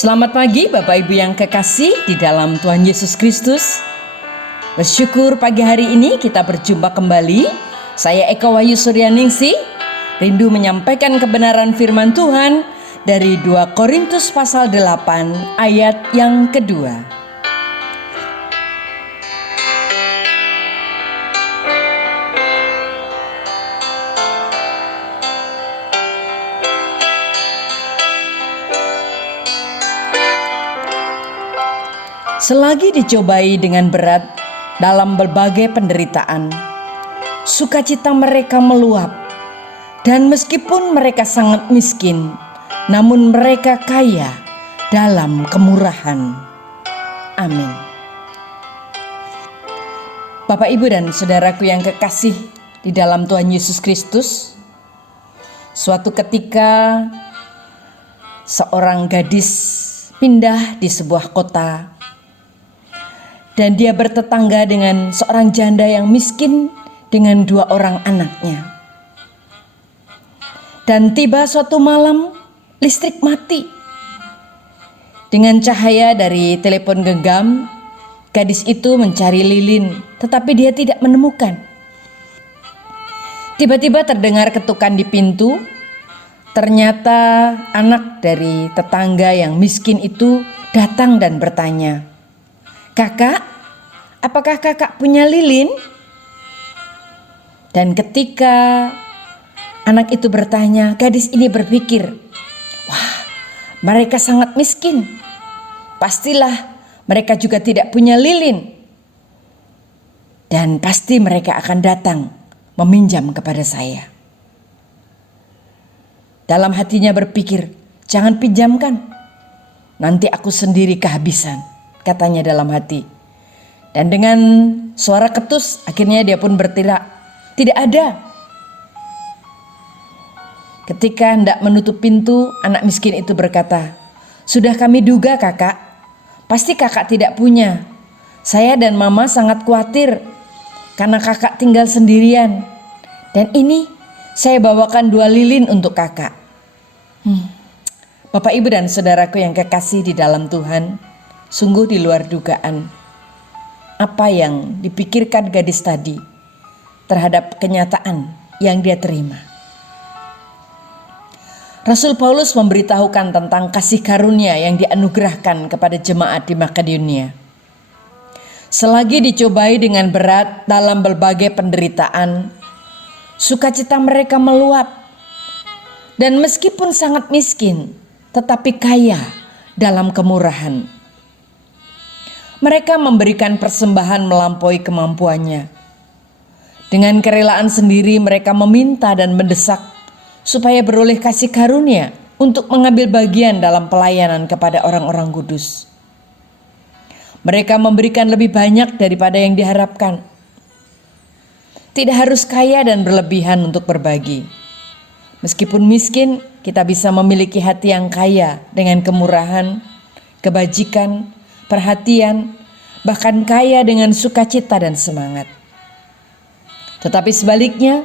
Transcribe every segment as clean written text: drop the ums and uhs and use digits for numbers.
Selamat pagi Bapak Ibu yang kekasih di dalam Tuhan Yesus Kristus. Bersyukur pagi hari ini kita berjumpa kembali. Saya Eka Wahyu Suryaningsih, rindu menyampaikan kebenaran firman Tuhan dari 2 Korintus pasal 8 ayat yang kedua. Selagi dicobai dengan berat dalam berbagai penderitaan, sukacita mereka meluap, dan meskipun mereka sangat miskin, namun mereka kaya dalam kemurahan. Amin. Bapak, Ibu, dan saudaraku yang kekasih di dalam Tuhan Yesus Kristus, suatu ketika seorang gadis pindah di sebuah kota. Dan dia bertetangga dengan seorang janda yang miskin dengan 2 orang anaknya. Dan tiba suatu malam listrik mati. Dengan cahaya dari telepon genggam, gadis itu mencari lilin, tetapi dia tidak menemukan. Tiba-tiba terdengar ketukan di pintu. Ternyata anak dari tetangga yang miskin itu datang dan bertanya, "Kakak, apakah kakak punya lilin?" Dan ketika anak itu bertanya, gadis ini berpikir, "Wah, mereka sangat miskin. Pastilah mereka juga tidak punya lilin. Dan pasti mereka akan datang meminjam kepada saya." Dalam hatinya berpikir, "Jangan pinjamkan, nanti aku sendiri kehabisan," katanya dalam hati. Dan dengan suara ketus akhirnya dia pun berteriak, "Tidak ada." Ketika hendak menutup pintu, anak miskin itu berkata, "Sudah kami duga kakak, pasti kakak tidak punya. Saya dan mama sangat khawatir karena kakak tinggal sendirian. Dan ini saya bawakan 2 lilin untuk kakak." Bapak, Ibu, dan saudaraku yang kekasih di dalam Tuhan, sungguh di luar dugaan apa yang dipikirkan gadis tadi terhadap kenyataan yang dia terima. Rasul Paulus memberitahukan tentang kasih karunia yang dianugerahkan kepada jemaat di Makedonia. Selagi dicobai dengan berat dalam berbagai penderitaan, sukacita mereka meluap. Dan meskipun sangat miskin, tetapi kaya dalam kemurahan. Mereka memberikan persembahan melampaui kemampuannya. Dengan kerelaan sendiri mereka meminta dan mendesak supaya beroleh kasih karunia untuk mengambil bagian dalam pelayanan kepada orang-orang kudus. Mereka memberikan lebih banyak daripada yang diharapkan. Tidak harus kaya dan berlebihan untuk berbagi. Meskipun miskin, kita bisa memiliki hati yang kaya dengan kemurahan, kebajikan, perhatian, bahkan kaya dengan sukacita dan semangat. Tetapi sebaliknya,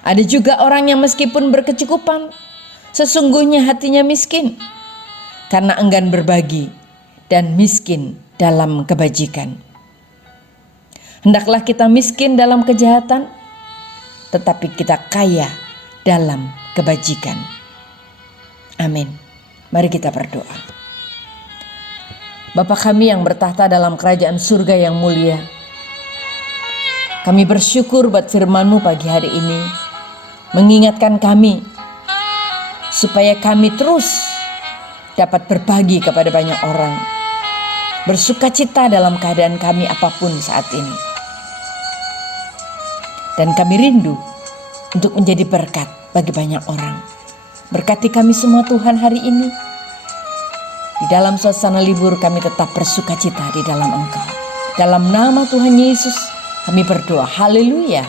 ada juga orang yang meskipun berkecukupan, sesungguhnya hatinya miskin karena enggan berbagi dan miskin dalam kebajikan. Hendaklah kita miskin dalam kejahatan, tetapi kita kaya dalam kebajikan. Amin. Mari kita berdoa. Bapa kami yang bertahta dalam kerajaan surga yang mulia, kami bersyukur buat firman-Mu pagi hari ini, mengingatkan kami supaya kami terus dapat berbagi kepada banyak orang, bersukacita dalam keadaan kami apapun saat ini. Dan kami rindu untuk menjadi berkat bagi banyak orang. Berkati kami semua Tuhan hari ini. Di dalam suasana libur kami tetap bersukacita di dalam Engkau. Dalam nama Tuhan Yesus kami berdoa. Haleluya.